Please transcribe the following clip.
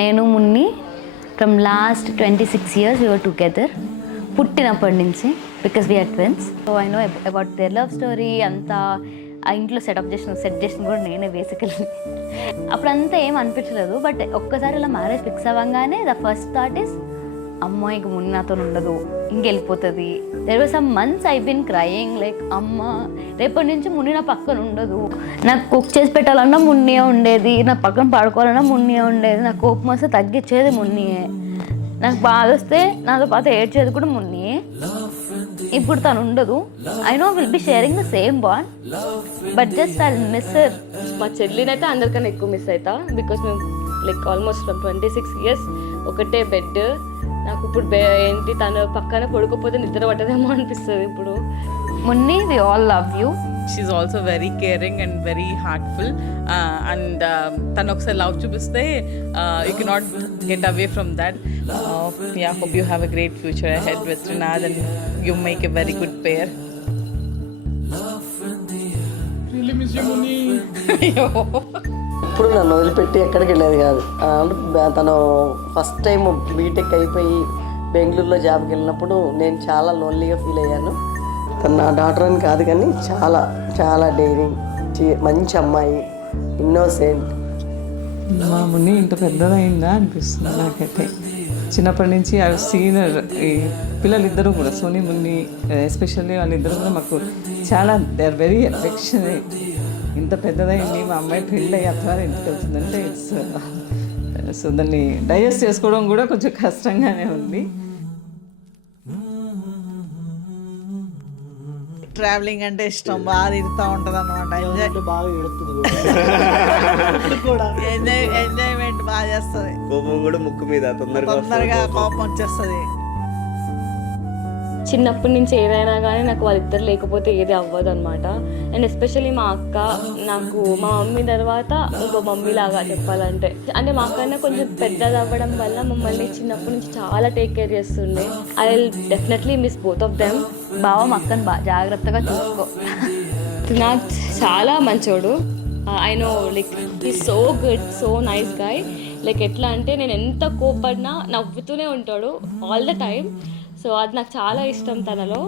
నేను Munni from last 26 years we were together. పుట్టినప్పటి నుంచి, because we are twins. So I know about their love story అంతా. ఆ ఇంట్లో సెట్ చేసిన కూడా నేనే బేసికలీ. అప్పుడంతా ఏం అనిపించలేదు. బట్ ఒక్కసారి ఇలా మ్యారేజ్ ఫిక్స్ అవ్వగానే ద ఫస్ట్ థాట్ ఈస్ అమ్మాయికి మున్ని నాతో ఉండదు, ఇంకెళ్ళిపోతుంది. There were some months I been crying like అమ్మ రేపటి నుంచి మున్ని నా పక్కన ఉండదు. నాకు కుక్ చేసి పెట్టాలన్నా మున్నియే ఉండేది, నా పక్కన పడుకోవాలన్నా మున్నియే ఉండేది, నాకు కోపం వస్తే తగ్గించేది మున్నియే, నాకు బాధ వస్తే నాతో పాటు ఏడ్చేది కూడా మున్నియే. ఇప్పుడు తను ఉండదు. I know will be sharing the same bond, but just I miss her. మా చెల్లినైతే అందరికన్నా ఎక్కువ మిస్ అవుతా. బికాస్ మేము లైక్ ఆల్మోస్ట్ 26 years ఒకటే బెడ్. నాకు ఇప్పుడు ఏంటి తను పక్కన పడుకోపోతే నిద్ర పట్టదేమో అనిపిస్తుంది ఇప్పుడు. Munni, we all love you. She's also very caring and very heartful, and tanu oksa love chupiste you cannot get away from that. Yeah, hope you have a great future ahead with Trinad and you make a very good pair. Really miss you, Muni. ఇప్పుడు నన్ను వదిలిపెట్టి ఎక్కడికి వెళ్ళేది కాదు. తను first time BTech అయిపోయి బెంగళూరులో జాబ్కి వెళ్ళినప్పుడు నేను చాలా లోన్లీగా ఫీల్ అయ్యాను. తను నా డాటర్ అని కాదు కానీ చాలా చాలా డేరింగ్, మంచి అమ్మాయి, ఇన్నోసెంట్. మా మున్ని ఇంత పెద్దదైందా అనిపిస్తుంది నాకైతే. చిన్నప్పటి నుంచి అవి సీనియర్ ఈ పిల్లలిద్దరూ కూడా సోనీ మున్ని ఎస్పెషల్లీ వాళ్ళిద్దరూ కూడా మాకు చాలా దే ఆర్ వెరీ అఫెక్షనేట్. ఇంత పెద్దదైంది మా అమ్మాయి పెళ్ళి అయ్యి అత్తవారి ఇంటికి వెళ్తుందంటే ఇట్స్ సో దాన్ని డైజెస్ట్ చేసుకోవడం కూడా కొంచెం కష్టంగానే ఉంది. ట్రావెలింగ్ అంటే ఇష్టం, బాగా తిరుగుతూ ఉంటుంది అనమాట. బాగా ఎడుతుంది ఎంజాయ్మెంట్ బాగా చేస్తుంది. కోపం కూడా ముక్కు మీద తొందరగా కోపం వచ్చేస్తుంది. చిన్నప్పటి నుంచి ఏదైనా కానీ నాకు వాళ్ళిద్దరు లేకపోతే ఏది అవ్వదు అనమాట. అండ్ ఎస్పెషల్లీ మా అక్క నాకు మా మమ్మీ తర్వాత ఇంకో మమ్మీ లాగా చెప్పాలంటే. అంటే మా అక్కనే కొంచెం పెద్దది అవ్వడం వల్ల మమ్మల్ని చిన్నప్పటి నుంచి చాలా టేక్ కేర్ చేస్తుండే. I will definitely miss both of them. బావ మా అక్కని జాగ్రత్తగా చూసుకో. నాకు చాలా మంచోడు. I know like he so good, so nice guy. Like ఎట్లా అంటే నేను ఎంత కోపడినా నవ్వుతూనే ఉంటాడు ఆల్ ద టైమ్. సో అది నాకు చాలా ఇష్టం తనలో.